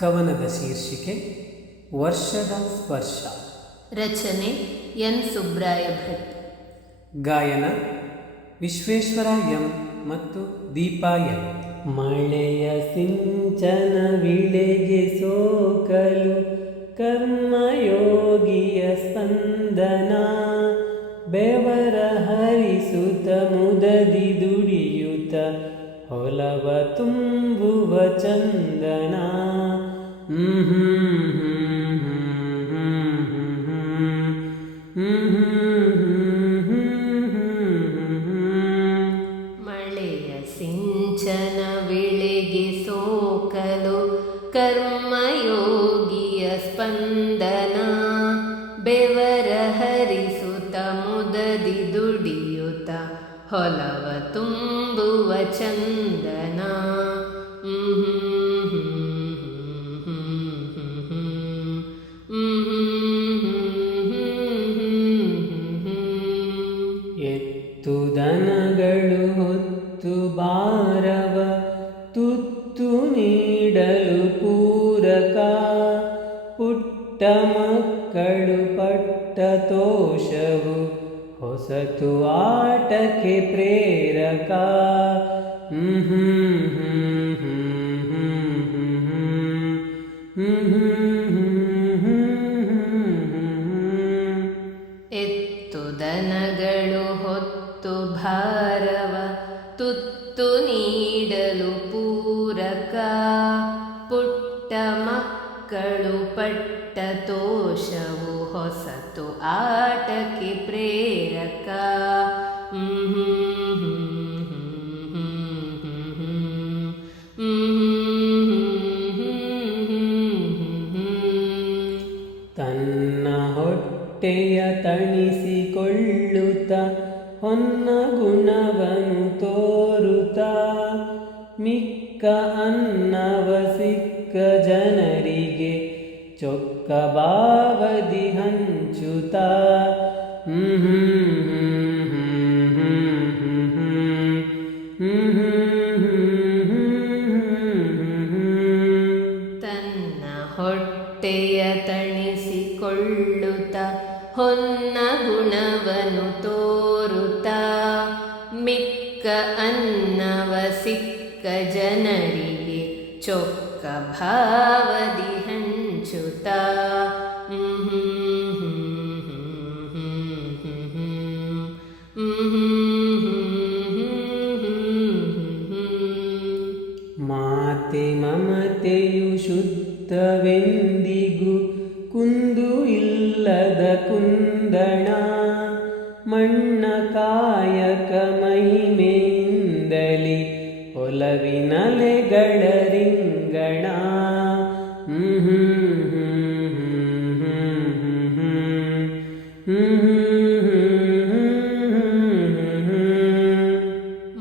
ಕವನದ ಶೀರ್ಷಿಕೆ ವರ್ಷದ ಸ್ಪರ್ಶ. ರಚನೆ ಎನ್ ಸುಬ್ರಾಯ ಭಟ್. ಗಾಯನ ವಿಶ್ವೇಶ್ವರ ಎಂ ಮತ್ತು ದೀಪಾ ಎಂ. ಮಳೆಯ ಸಿಂಚನ ವಿಳೆಗೆ ಸೋಕಲು ಕರ್ಮಯೋಗಿಯ ಸ್ಪಂದನ, ಬೆವರ ಹರಿಸುತ್ತ ಮುದದಿ ದುಡಿಯುತ್ತ ಹೊಲವ ತುಂಬುವ ಚಂದನ. ಮಳೆಯ ಸಿಂಚನ ವಿಳೆಗೆ ಸೋಕಲು ಕರ್ಮಯೋಗಿಯ ಸ್ಪಂದನ, ಬೆವರ ಹರಿಸುತ್ತ ಮುದದಿ ದುಡಿಯುತ್ತ ಹೊಲವ ತುಂಬುವ ಚಂದನ. ಎತ್ತು ದನಗಳು ಹೊತ್ತು ಭಾರವ ತುತ್ತು ನೀಡಲು ಪೂರಕ, ಪುಟ್ಟ ಮಕ್ಕಳು ಪಟ್ಟ ತೋಷವು ಹೊಸತು ಆಟಕ್ಕೆ ಪ್ರೇರಕ. ಎತ್ತು ದನಗಳು ಹೊತ್ತು ಭಾರವ ತುತ್ತು ನೀಡಲು ಪೂರಕ, ಪುಟ್ಟ ಮಕ್ಕಳು ಪಟ್ಟ ತೋಷವು ಹೊಸತು ಆಟಕ್ಕೆ ಪ್ರೇರಕ. ತನ್ನ ಹೊಟ್ಟೆಯ ತಣಿಸಿಕೊಳ್ಳುತ್ತ ಹೊನ್ನ ಗುಣವನ್ನು ತೋರುತ್ತ, ಮಿಕ್ಕ ಅನ್ನವ ಸಿಕ್ಕ ಜನರಿಗೆ ಚೊಕ್ಕ ಬಾವದಿ ಹಂಚುತ್ತ. ತನ್ನ ಹೊಟ್ಟೆಯ ತಣಿಸಿಕೊಳ್ಳುತ್ತ ಹೊನ್ನ ಗುಣವನ್ನು ತೋರುತ್ತ, ಮಿಕ್ಕ ಅನ್ನವ ಸಿಕ್ಕ ಜನರಿಗೆ ಚೊಕ್ಕ ಭಾವದಿ ಹಂಚುತ್ತ. ಮಾತೆ ಮಮತೆಯು ಶುದ್ಧವೆಂದಿಗೂ ಕುಂದು ಇಲ್ಲದ ಕುಂದಣ, ಮಣ್ಣ ಕಾಯಕ ಮಹಿಮೆಯಿಂದಲಿ ಒಲವಿನಲೆಗಳ ರಿಂಗಣ.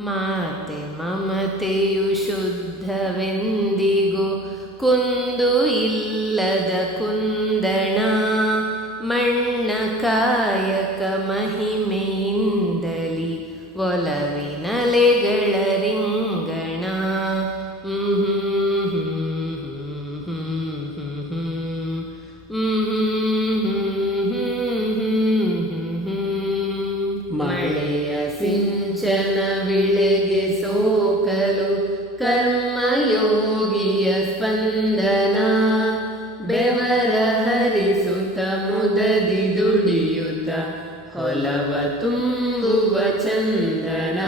ಮಾತೆ ಮಮತೆಯು ಶುದ್ಧವೆಂದಿಗೂ ಕುಂದು ಇಲ್ಲದ ಕುಂದಣ, ಮಣ್ಣ ಕಾಯಕ ಮಹಿಮೆಯಿಂದಲಿ ಒಲವಿನಲೆಗಳ ರಿಂಗಣ. ಮಳೆಯ ಸಿಂಚನ ವಿಳೆಗೆ ಸೋಕಲು ಕರ್ಮಯೋಗಿಯ ಸ್ಪಂದನ, ಬೆವರ ಹರಿಸುತ್ತ ಮುದದಿ ದುಡಿಯುತ್ತ ಹೊಲವ ತುಂಬುವ ಚಂದನ.